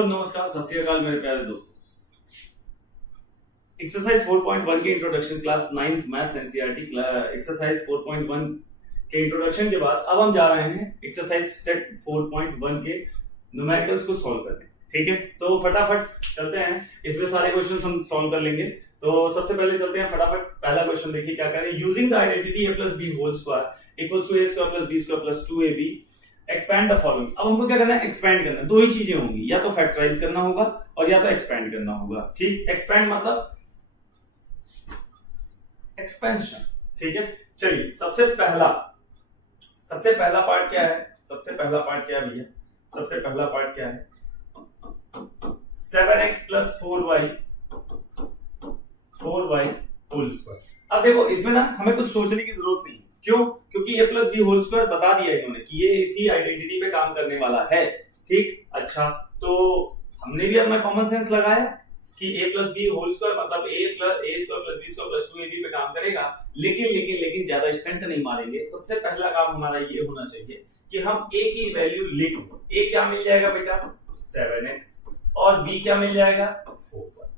Hello नमस्कार सत श्री अकाल मेरे प्यारे दोस्तों। एक्सरसाइज 4.1 के introduction class 9th maths NCERT exercise 4.1 के इंट्रोडक्शन के बाद अब हम जा रहे हैं एक्सरसाइज सेट 4.1 के न्यूमेरिकल्स को सॉल्व करने। ठीक है, तो फटाफट चलते हैं, इसमें सारे क्वेश्चंस हम सॉल्व कर लेंगे। तो सबसे पहले चलते हैं फटाफट, पहला क्वेश्चन देखिए क्या कह रहे हैं। Using the identity a plus b whole square equals to a square plus b square plus 2ab expand the following. अब हमको क्या करना है, एक्सपैंड करना है। दो ही चीजें होंगी, या तो फैक्टराइज करना होगा और या तो एक्सपैंड करना होगा। ठीक, एक्सपैंड मतलब एक्सपेंशन। ठीक है, चलिए सबसे पहला पार्ट क्या है, सबसे पहला पार्ट क्या है भैया, सबसे पहला पार्ट क्या है 7x plus 4y whole square. अब देखो इसमें ना हमें कुछ सोचने की जरूरत नहीं। क्यों? क्योंकि a plus B whole square बता दिया इन्होंने कि ये इसी आइडेंटिटी पे काम करने वाला है। ठीक, अच्छा तो हमने भी अपना कॉमन सेंस लगाया कि a plus B whole square मतलब a square plus B square plus 2ab पे काम करेगा। लेकिन ज्यादा स्टंट नहीं मारेंगे। सबसे पहला काम हमारा ये होना चाहिए कि हम a की वैल्यू लिख लें। a क्या मिल जाएगा बेटा 7x और b क्या मिल जाएगा 4y।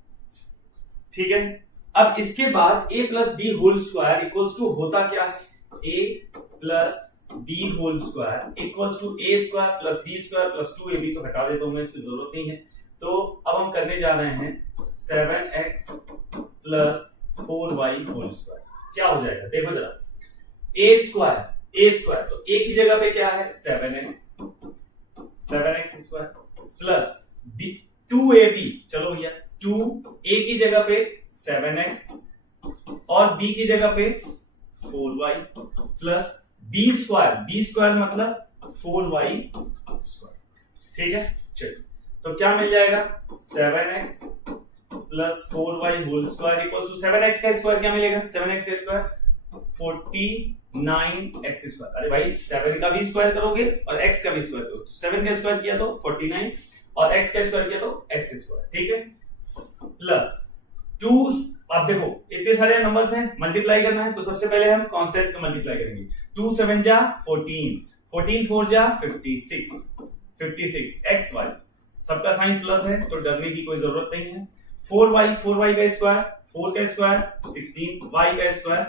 ठीक है, अब इसके बाद a plus B whole square equals to होता क्या है, a plus B whole square equals to a square plus b square plus 2ab। तो हटा देता हूं मैं, इसकी जरूरत नहीं है। तो अब हम करने जा रहे हैं 7x plus 4y whole square. क्या हो जाएगा देखो जरा, a स्क्वायर तो a की जगह पे क्या है 7x स्क्वायर प्लस 2ab। चलो भैया 2a की जगह पे 7x और b की जगह पे 4y प्लस b स्क्वायर मतलब 4y स्क्वायर। ठीक है, चलिए तो क्या मिल जाएगा 7x plus 4y whole square equal to 7x का स्क्वायर क्या मिलेगा, 7x का स्क्वायर 49x स्क्वायर। अरे भाई 7 का भी स्क्वायर करोगे और x का भी स्क्वायर करोगे, 7 का स्क्वायर किया तो 49 और x का स्क्वायर किया तो x स्क्वायर। ठीक है, प्लस 2। अब देखो इतने सारे नंबर्स हैं, मल्टीप्लाई करना है तो सबसे पहले हम कांस्टेंट से मल्टीप्लाई करेंगे। 2 7 जा 14, 14 4 जा 56 xy। सबका साइन प्लस है तो डरने की कोई जरूरत नहीं है। 4y का स्क्वायर 4 का स्क्वायर 16 y का स्क्वायर।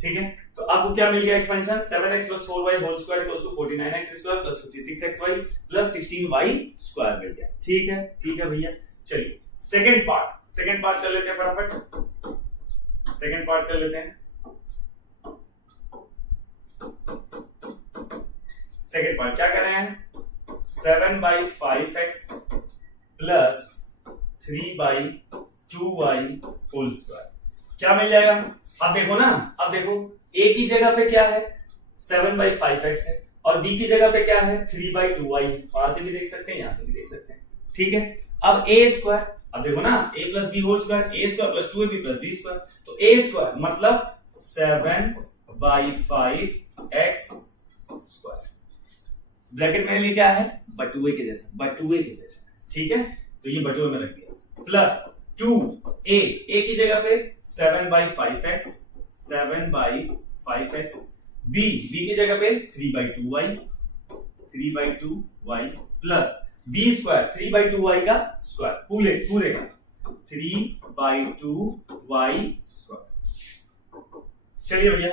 ठीक है, तो आपको क्या मिल गया expansion 7x plus 4y whole square equals to 49x square plus 56xy plus 16y square मिल गया। ठीक है भैया, चलिए सेकंड पार्ट कर लेते हैं फटाफट। सेकंड पार्ट कर लेते हैं। सेकंड पार्ट क्या कर रहे हैं 7/5x plus 3/2y whole square. क्या मिल जाएगा, अब देखो a की जगह पे क्या है 7/5x है और b की जगह पे क्या है 3/2y है। वहां से भी देख सकते हैं, यहां से भी देख सकते हैं। ठीक है, अब a स्क्वायर, अब देखो ना a plus B whole square a square plus 2ab plus b square. तो a स्क्वायर मतलब 7/5x स्क्वायर। ब्रैकेट में लिए क्या है बटुए के जैसा। ठीक है, तो ये बटुए में रख दिया प्लस 2a की जगह पे 7/5x b की जगह पे 3/2y plus b square 3/2y का स्क्वायर पूरे का 3/2y स्क्वायर। चलिए भैया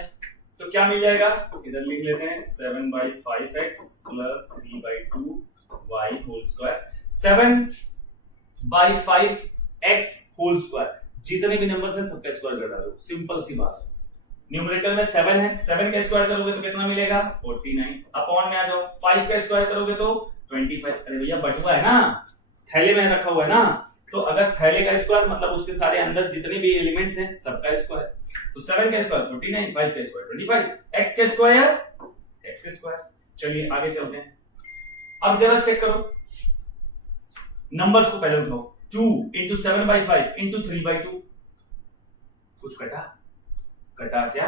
तो क्या मिल जाएगा, इधर लिख लेते हैं 7/5x plus 3/2y whole square. 7/5x whole square, जितने भी नंबर्स हैं सबका स्क्वायर कर डालो, सिंपल सी बात है। न्यूमरेटर में 7 है, 7 का स्क्वायर करोगे तो कितना मिलेगा 49। अपॉन में आ जाओ, 5 का स्क्वायर करोगे तो 25। अरे भैया बटुआ है ना, थैले में रखा हुआ है ना, तो अगर थैले का स्क्वायर मतलब उसके सारे अंदर जितने भी एलिमेंट्स हैं सबका स्क्वायर। तो 7 का स्क्वायर 49, 5 का स्क्वायर 25, x का स्क्वायर x स्क्वायर। चलिए आगे चलते हैं। अब जरा चेक करो नंबर्स को, पहले उठाओ 2 इंटू 7/5 इंटू 3/2। कुछ कटा क्या,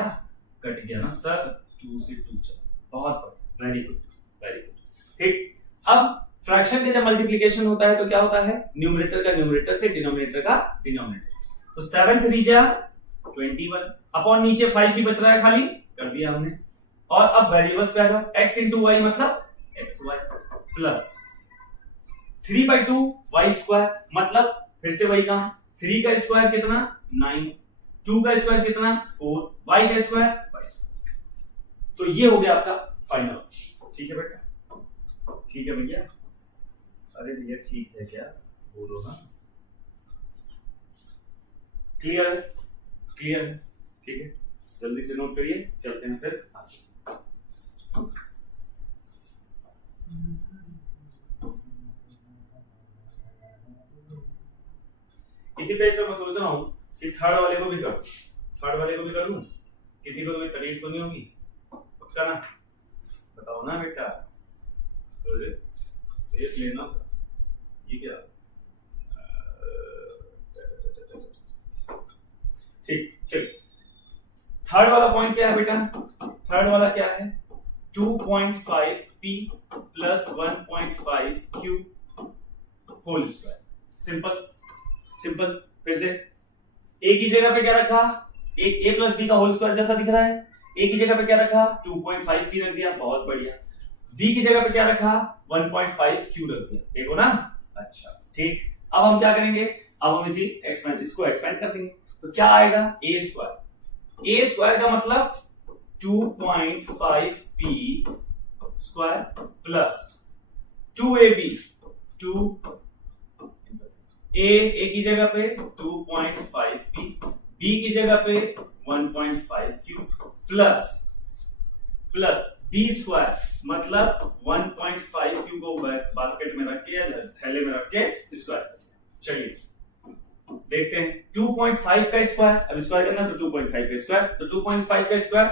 कट गया ना सर, 2 से 2 चला, बहुत वेरी गुड। ठीक, अब फ्रैक्शन का जब मल्टीप्लिकेशन होता है तो क्या होता है, न्यूमरेटर का न्यूमरेटर से, डिनोमिनेटर का डिनोमिनेटर से। तो 7 3 जा 21 अपॉन नीचे 5 ही बच रहा है, खाली कर दिया हमने। और अब वेरिएबल्स पे आ जाओ, x इंटू वाई मतलब xy प्लस 3/2 वाई स्क्वायर, मतलब फिर से वही काम, 3 का स्क्वायर कितना 9, 2 का स्क्वायर कितना 4, y का स्क्वायर 5। तो ये हो गया आपका फाइनल। ठीक है बेटा, ठीक है भैया, अरे भैया ठीक है क्या, बोलो ना, क्लियर है, क्लियर है, ठीक है, जल्दी से नोट करिए, चलते हैं फिर आगे। इसी पेज पर मैं सोच रहा हूं कि थर्ड वाले को भी कर, थर्ड वाले को भी कर लूं, किसी को कोई तकलीफ तो नहीं होगी, पक्का ना, बताओ ना बेटा, तो सेफ लेना, ये क्या, ठीक, चलिए थर्ड वाला पॉइंट क्या है बेटा, थर्ड वाला क्या है 2.5p plus 1.5q whole square, simple simple. फिर से ए की जगह पे क्या रखा, एक a प्लस बी का होल स्क्वायर जैसा दिख रहा है, a की जगह पे क्या रखा 2.5p रख दिया, बहुत बढ़िया। b की जगह पे क्या रखा 1.5q रख दिया, देखो ना, अच्छा ठीक। अब हम क्या करेंगे, अब हम इसको एक्सपेंड कर देंगे, तो क्या आएगा a स्क्वायर का मतलब 2.5p square plus 2ab, 2 a की जगह पे 2.5p, b की जगह पे 1.5q प्लस b स्क्वायर मतलब 1.5q को बास्केट में रख के या थैले में रख के स्क्वायर। चलिए देखते हैं 2.5 का स्क्वायर, अब स्क्वायर करना तो 2.5 का स्क्वायर, तो 2.5 का स्क्वायर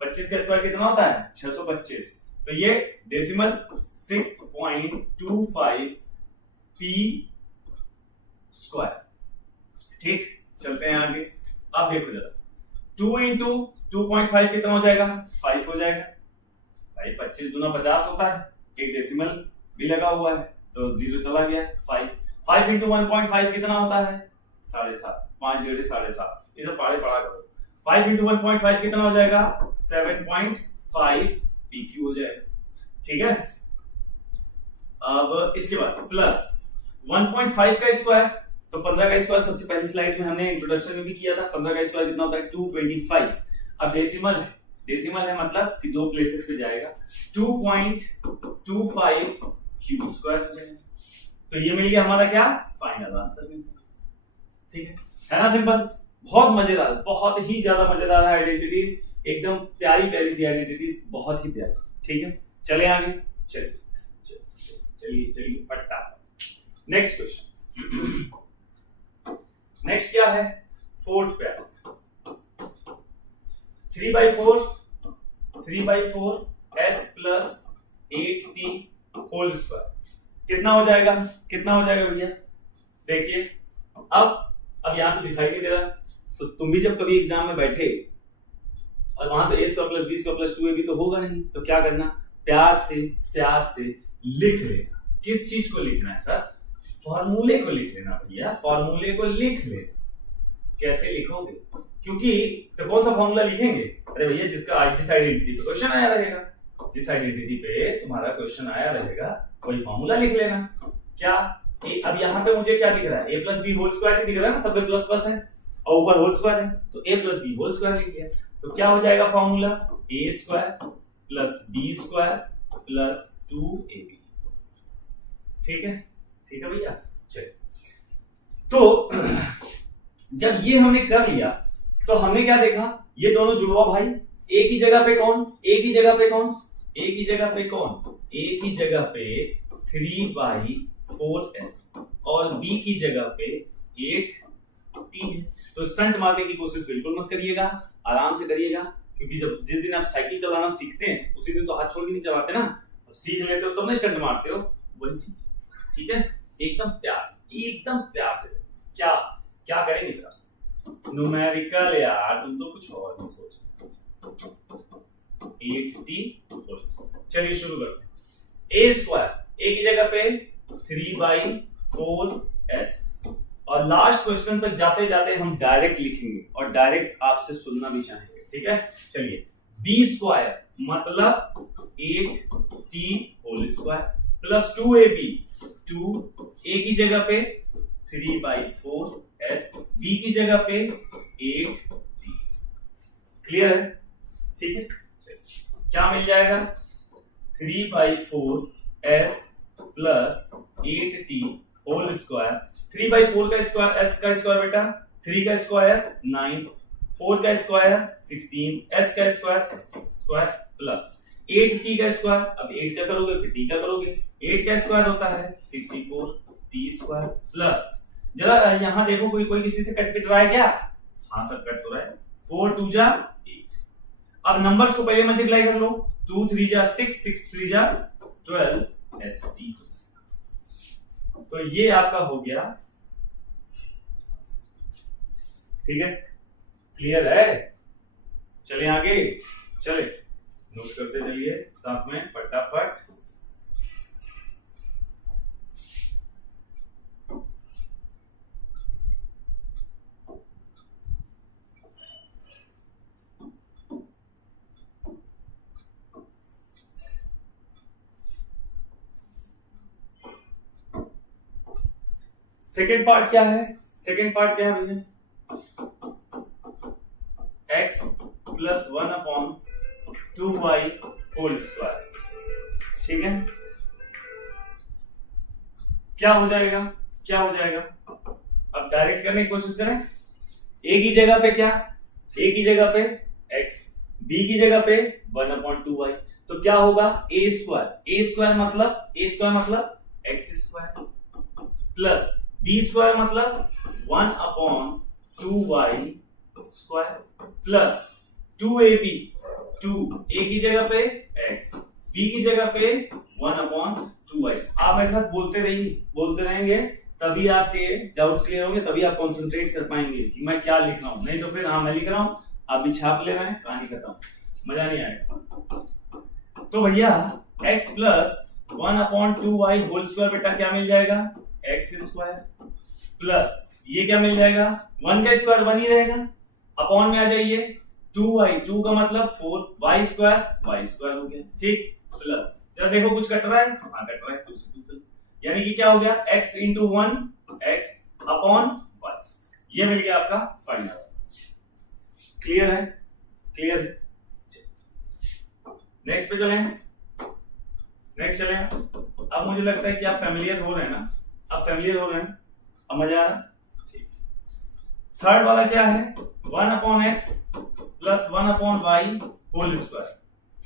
25 का स्क्वायर कितना होता है 625, तो ये डेसिमल 6.25 p स्क्वायर। ठीक, चलते हैं आगे। अब देखो जरा 2 इंटू 2.5 कितना हो जाएगा 5 हो जाएगा, भाई 25 दूना 50 होता है, एक डेसिमल भी लगा हुआ है तो 0 चला गया, 5 इंटू 1.5 कितना होता है 7.5, 5 डेढ़ 7.5, ये सब पढ़ा करो। 5 इंटू 1.5 कितना हो जाएगा 7.5 PQ हो जाएगा, ठीक है। अब इसके बाद प्लस 1.5 का स्क्वायर, तो 15 का स्क्वायर सबसे पहली स्लाइड में हमने इंट्रोडक्शन में भी किया था, 15 का स्क्वायर कितना होता है 225। अब डेसिमल है मतलब कि दो प्लेसेस पे जाएगा, 2.25 क्यूब स्क्वायर हो जाएगा, तो ये मिल गया हमारा क्या फाइनल आंसर, ठीक है ना, सिंपल, बहुत मजेदार, बहुत ही ज्यादा मजेदार है आइडेंटिटीज, एकदम प्यारी प्यारी सी आइडेंटिटीज, बहुत ही प्यारी, ठीक है। चले आगे, चलिए फटाफट नेक्स्ट क्वेश्चन। नेक्स्ट क्या है, फोर्थ पे 3/4 s plus 8t whole square कितना हो जाएगा भैया, देखिए अब यहां तो दिखाई नहीं दे रहा, तो तुम भी जब कभी एग्जाम में बैठे और वहां तो a square plus b square plus 2ab तो होगा नहीं, तो क्या करना, प्यार से लिख लेना। किस चीज को लिखना है सर, फॉर्मूले को लिख लेना भैया, फॉर्मूले को लिख लेना। कैसे लिखोगे, क्योंकि तो कौन सा फॉर्मूला लिखेंगे, अरे भैया जिस आइडेंटिटी पे क्वेश्चन आया रहेगा, जिस आइडेंटिटी पे तुम्हारा क्वेश्चन आया रहेगा वही फॉर्मूला लिख लेना। क्या अब यहाँ पे मुझे क्या दिख रहा है, a plus B whole square ही दिख रहा है ना, सब में प्लस प्लस है और ऊपर होल स्क्वायर है, तो a plus B whole square लिख लिया, तो क्या हो जाएगा formula a square plus b square plus 2ab, ठीक है भैया। चलिए, तो जब ये हमने कर लिया तो हमने क्या देखा, ये दोनों जुड़वा भाई, a की जगह पे कौन, a की जगह पे 3/4s और b की जगह पे 8t है। तो स्टंट मारने की कोशिश बिल्कुल मत करिएगा, आराम से करिएगा, क्योंकि जिस दिन आप साइकिल चलाना सीखते हैं उसी दिन तो हाथ छोड़ के नहीं चलाते ना, सीख लेते हो तब ना स्टंट मारते हो, वही चीज, ठीक है। एकदम प्यार से क्या करेंगे सर, न्यूमेरिकल यार, तुम तो कुछ और नहीं सोच, 8t। चलिए शुरू करते हैं। a स्क्वायर, a की जगह पे 3/4s, और लास्ट क्वेश्चन तक जाते जाते हम डायरेक्ट लिखेंगे और डायरेक्ट आपसे सुनना भी चाहेंगे, ठीक है। चलिए, b स्क्वायर मतलब 8t whole square plus 2ab की जगह पे 3/4s, b की जगह पे 8t। क्लियर है? ठीक है, क्या मिल जाएगा 3/4s plus 8t whole square. 3/4 का स्क्वायर, s का स्क्वायर बेटा 3 का स्क्वायर 9, 4 का स्क्वायर 16, s का स्क्वायर स्क्वायर प्लस 8t का स्क्वायर। अब 8 का करोगे फिर t का करोगे, 8 का स्क्वायर होता है 64t स्क्वायर प्लस, जरा यहां देखो कोई किसी से कट पिट रहा है क्या? हाँ सब कट तो रहा है। 4 2 जा 8। अब नंबर्स को पहले मल्टीप्लाई कर लो, 2 3 जा 6, 6 3 जा 12 st। तो ये आपका हो गया। ठीक है, क्लियर है? चलिए आगे, चले नोट करते चलिए साथ में फटाफट। सेकेंड पार्ट क्या है? सेकेंड पार्ट क्या है भैया? x plus 1/2y whole square. ठीक है, क्या हो जाएगा? क्या हो जाएगा? अब डायरेक्ट करने की कोशिश करें। a की जगह पे क्या? a की जगह पे x, b की जगह पे 1/2y, तो क्या होगा a स्क्वायर। a स्क्वायर मतलब x square plus b square मतलब 1/2y square plus 2ab, 2a की जगह पे x, b की जगह पे 1/2y। आप मेरे साथ बोलते रहेंगे तभी आपके डाउट्स क्लियर होंगे, तभी आप कंसंट्रेट कर पाएंगे कि मैं क्या लिख रहा हूं। नहीं तो फिर हाँ मैं लिख रहा हूं, आप भी छाप ले रहे हैं, कहानी खत्म, मजा नहीं आएगा। तो भैया x plus 1/2y whole square बेटा क्या मिल जाएगा? x स्क्वायर प्लस ये क्या मिल जाएगा? 1 का स्क्वायर 1 ही रहेगा, अपॉन में आ जाइए 2y, 2 का मतलब 4, y स्क्वायर हो गया। ठीक, प्लस जरा देखो कुछ कट रहा है? हाँ कट रहा है, 2 से 2, यानी कि क्या हो गया x into 1 x upon y। ये मिल गया आपका फाइनल आंसर। क्लियर है? क्लियर है? नेक्स्ट पे चलें, नेक्स्ट चलें। अब मुझे लगता है कि आप फेमिलियर हो रहे हैं ना, आप फेमिलियर हो रहे हैं, अब मजा आ रहा है? ठीक, थर्ड वाला क्या है? 1/x plus 1/y whole square.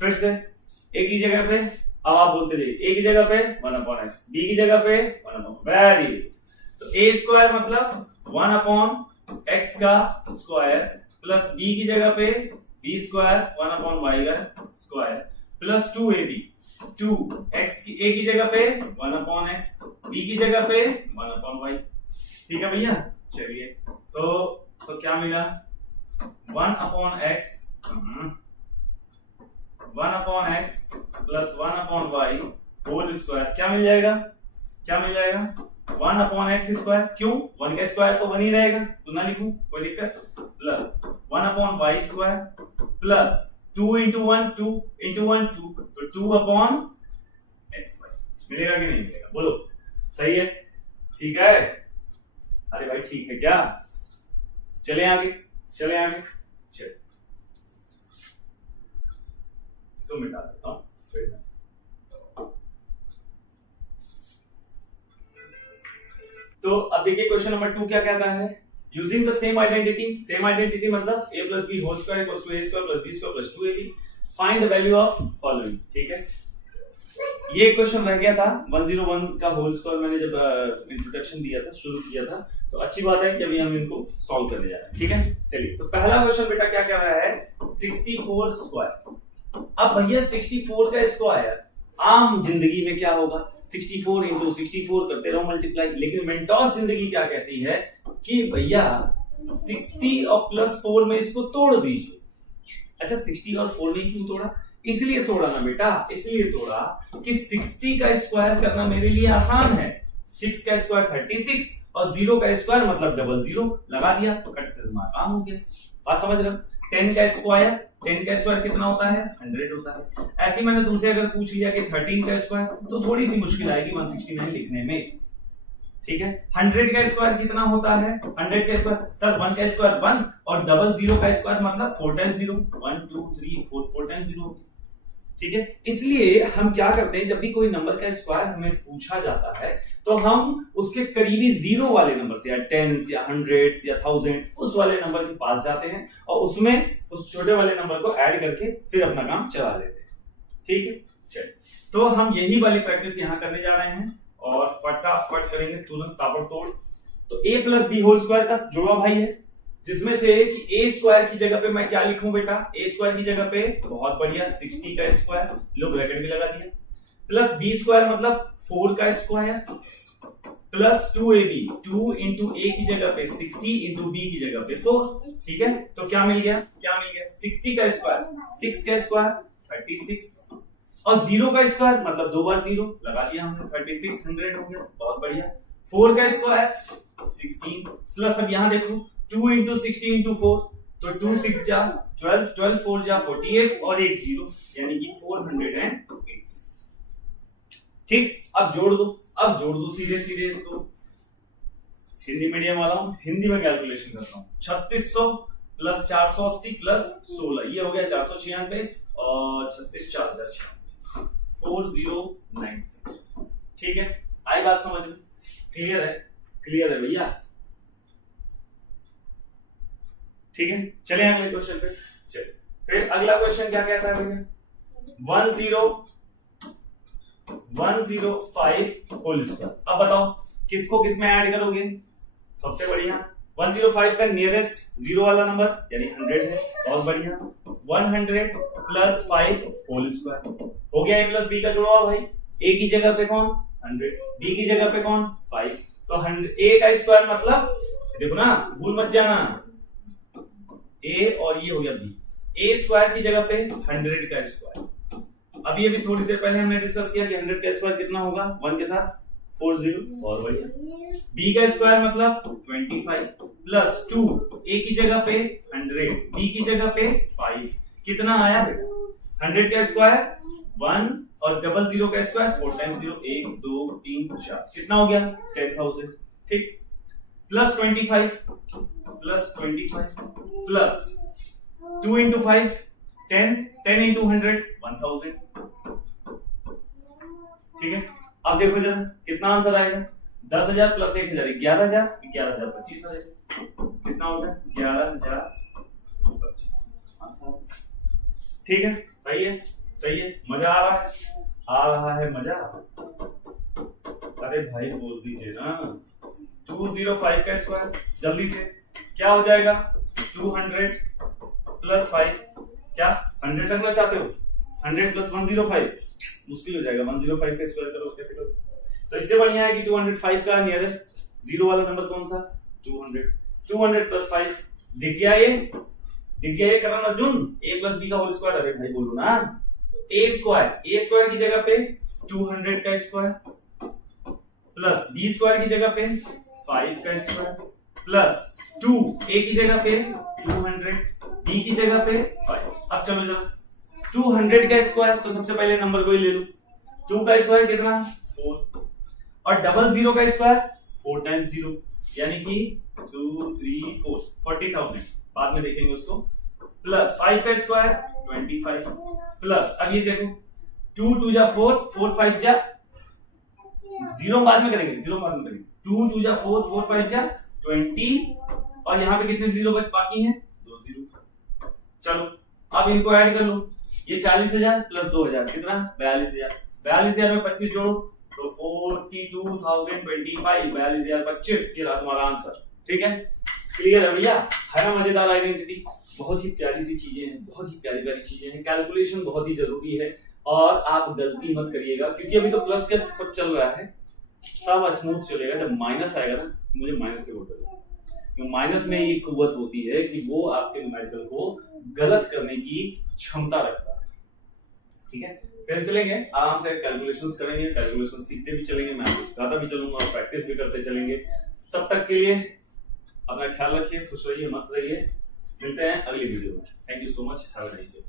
फिर से a की जगह पे, अब आप बोलते रहिए, a की जगह पे 1/x, b की जगह पे 1/, वेरी गुड। तो a स्क्वायर मतलब 1/x का स्क्वायर प्लस b की जगह पे b स्क्वायर 1/y का स्क्वायर प्लस 2ab, 2x की a की जगह पे 1/x, b की जगह पे 1/y। ठीक है भैया, चलिए तो क्या मिला? 1/x plus 1/y whole square क्या मिल जाएगा? क्या मिल जाएगा? 1/x स्क्वायर, क्यों? 1 का स्क्वायर तो 1 ही रहेगा, तो ना लिखूं कोई दिक्कत, plus 1/y square plus 2 into 1 2 into 1 2, तो 2/xy मिलेगा कि नहीं मिलेगा? बोलो, सही है? ठीक है? अरे भाई ठीक है क्या? चले आगे, चले आगे, चले इसको मिटा देता हूं फिर। तो अब देखिए क्वेश्चन नंबर 2 क्या कहता है? यूजिंग द सेम आइडेंटिटी मतलब a plus B whole square equals to a square plus b square plus 2ab, find the value of following. ठीक है, ये क्वेश्चन रह गया था 101 का होल स्क्वायर, मैंने जब इंट्रोडक्शन दिया था, शुरू किया था, तो अच्छी बात है कि अभी हम इनको सॉल्व करने जा रहे हैं। ठीक है, चलिए तो पहला क्वेश्चन बेटा क्या कह रहा है? 64 स्क्वायर। अब भैया 64 का स्क्वायर आम जिंदगी में क्या होगा? 64 इंटू 64 करते रहो मल्टीप्लाई, लेकिन मेंटोस जिंदगी क्या कहती है कि भैया 60 और प्लस 4 में इसको तोड़ दीजिए। अच्छा 60 और 4 में क्यों तोड़ा? इसलिए तोड़ा ना बेटा, इसलिए तोड़ा कि 60 का स्क्वायर करना मेरे लिए आसान है। 6 का स्क्वायर 36 और 0 का स्क्वायर मतलब 00 लगा दिया तो कट से काम हो गया। बात समझ रहे हो? 10 का स्क्वायर कितना होता है? 100 होता है। ऐसे ही मैंने तुमसे अगर पूछ लिया कि 13 का स्क्वायर, तो थोड़ी सी मुश्किल आएगी 169 लिखने में। ठीक है। 100 का स्क्वायर कितना होता है? 100 का स्क्वायर सर 1 का स्क्वायर 1 और डबल 0 का स्क्वायर मतलब 4 टाइम्स 0, 1 2 3 4 4 टाइम्स 0, ठीक है। इसलिए हम क्या करते हैं, जब भी कोई नंबर का स्क्वायर हमें पूछा जाता है तो हम उसके करीबी जीरो वाले नंबर से या टेंस या हंड्रेड्स या थाउजेंड उस वाले नंबर के पास जाते हैं और उसमें उस छोटे वाले नंबर को ऐड करके फिर अपना काम चला लेते हैं, ठीक है। चलिए, तो हम यही वाली प्रैक्टिस यहां करने जा रहे हैं और फटाफट करेंगे तुरंत ताबड़तोड़। तो a plus B whole square का जुड़वा भाई है, जिसमें से कि a स्क्वायर की जगह पे मैं क्या लिखूं बेटा? a स्क्वायर की जगह पे बहुत बढ़िया 60 का स्क्वायर, लो ब्रैकेट भी लगा दिया, प्लस b स्क्वायर मतलब 4 का square, plus 2ab 2 into a की जगह पे 60 इंटू b की जगह पे 4, ठीक है। तो क्या मिल गया? 60 का स्क्वायर 6 का स्क्वायर 36 और 0 का स्क्वायर मतलब 2 बार 0 लगा दिया हमने, 36 100 हो गया, बहुत बढ़िया। 4 का स्क्वायर 16 प्लस अब यहां देखो 2 इंटू 60 इंटू 4 तो 2 6 जा 12 12 4 जा 48 और एक 0 यानी कि 408, ठीक। अब जोड़ दो सीधे सीधे इसको। हिंदी मीडियम वाला हूं, हिंदी में कैलकुलेशन करता हूं। 3600 प्लस 480 प्लस 16 ये हो गया 496 और 36 4096 4096, ठीक है। आई बात समझ में? क्लियर है भैया, ठीक है। चले अगले क्वेश्चन पे। चलिए फिर अगला क्वेश्चन क्या कहता है भैया? 105 होल स्क्वायर। अब बताओ किसको किस में ऐड करोगे? सबसे बढ़िया 105 का नियरेस्ट जीरो वाला नंबर यानी 100 है, बहुत बढ़िया। 100 प्लस 5 होल स्क्वायर हो गया a प्लस बी का जुड़ा हुआ भाई। a की जगह पे कौन? 100, b की जगह पे कौन? 5, तो 100 a का स्क्वायर मतलब देखो ना, भूल मत जाना, a और ये हो गया b, a स्क्वायर की जगह पे 100 का स्क्वायर। अभी थोड़ी देर पहले हमने डिस्कस किया कि 100 का स्क्वायर कितना होगा 1 के साथ 40, बहुत बढ़िया। b का स्क्वायर मतलब 25 प्लस 2 a की जगह पे 100, b की जगह पे 5, कितना आया बेटा? 100 का स्क्वायर 1 और डबल 0 का स्क्वायर 4 टाइम्स 0 1 2 3 4, कितना हो गया? 10,000, ठीक। प्लस 25 प्लस 2 इंटू 5 10 10 इंटू 100 1000, ठीक है। अब देखो जरा कितना आंसर आएगा? 10,000 प्लस 1,000 11,000 11,000 25,000, कितना होगा? 11,025 आंसर, ठीक है। सही है, मजा आ रहा है मजा। अरे भाई बोल दीजिए ना। 205 का स्क्वायर जल्दी से क्या हो जाएगा? 200 प्लस 5, क्या 100 रखना चाहते हो? 100 प्लस 105 मुश्किल हो जाएगा, 105 का स्क्वायर करो कैसे करो? तो इससे बढ़िया है कि 205 का नियरेस्ट जीरो वाला नंबर कौन सा? 200 प्लस 5 दिख गया ये करना अर्जुन, a प्लस b का होल स्क्वायर। अरे भाई बोलो ना, a स्क्वायर की जगह पे 200 का स्क्वायर प्लस b स्क्वायर की जगह पे 5 का स्क्वायर प्लस 2 a की जगह पे 200 b की जगह पे 5। अब चलो जरा 200 का स्क्वायर तो सबसे पहले नंबर को ही ले लो, 2 का स्क्वायर कितना? 4 और डबल 0 का स्क्वायर 4 टाइम्स 0 यानी कि 2 3 4 40,000, बाद में देखेंगे उसको। प्लस 5 का स्क्वायर 25 प्लस अब ये देखो 2 2 जा 4 4 5 जा 0 बाद में करेंगे 2 2 जा 4 4 5 जा 20 और यहाँ पे कितने जीरो बस बाकी हैं? 2 जीरो। चलो अब इनको ऐड कर लो, ये 40,000 प्लस 2,000 कितना? 42,000। 42,000 में 25 जोड़ो तो 42,025, 42,025, ये रहा तुम्हारा आंसर, ठीक है। क्लियर है भैया? है ना मजेदार आइडेंटिटी? बहुत ही प्यारी सी चीजें हैं, बहुत ही प्यारी प्यारी चीजें हैं। कैलकुलेशन बहुत ही जरूरी है और आप गलती मत करिएगा, क्योंकि अभी तो प्लस का सब चल रहा है, सब स्मूथ चलेगा। जब माइनस आएगा ना, मुझे माइनस से वोट करेगा, क्योंकि माइनस में ये कुव्वत होती है कि वो आपके न्यूमेरिकल को गलत करने की क्षमता रखता है, ठीक है। फिर चलेंगे आराम से कैलकुलेशंस करेंगे, कैलकुलेशन सीखते भी चलेंगे, मैं आपको सिखाता भी चलूंगा और प्रैक्टिस भी करते चलेंगे। तब तक के लिए अपना ख्याल रखिए, खुश रहिए, मस्त रहिए। मिलते हैं अगली वीडियो में। Thank you so much, have a nice day.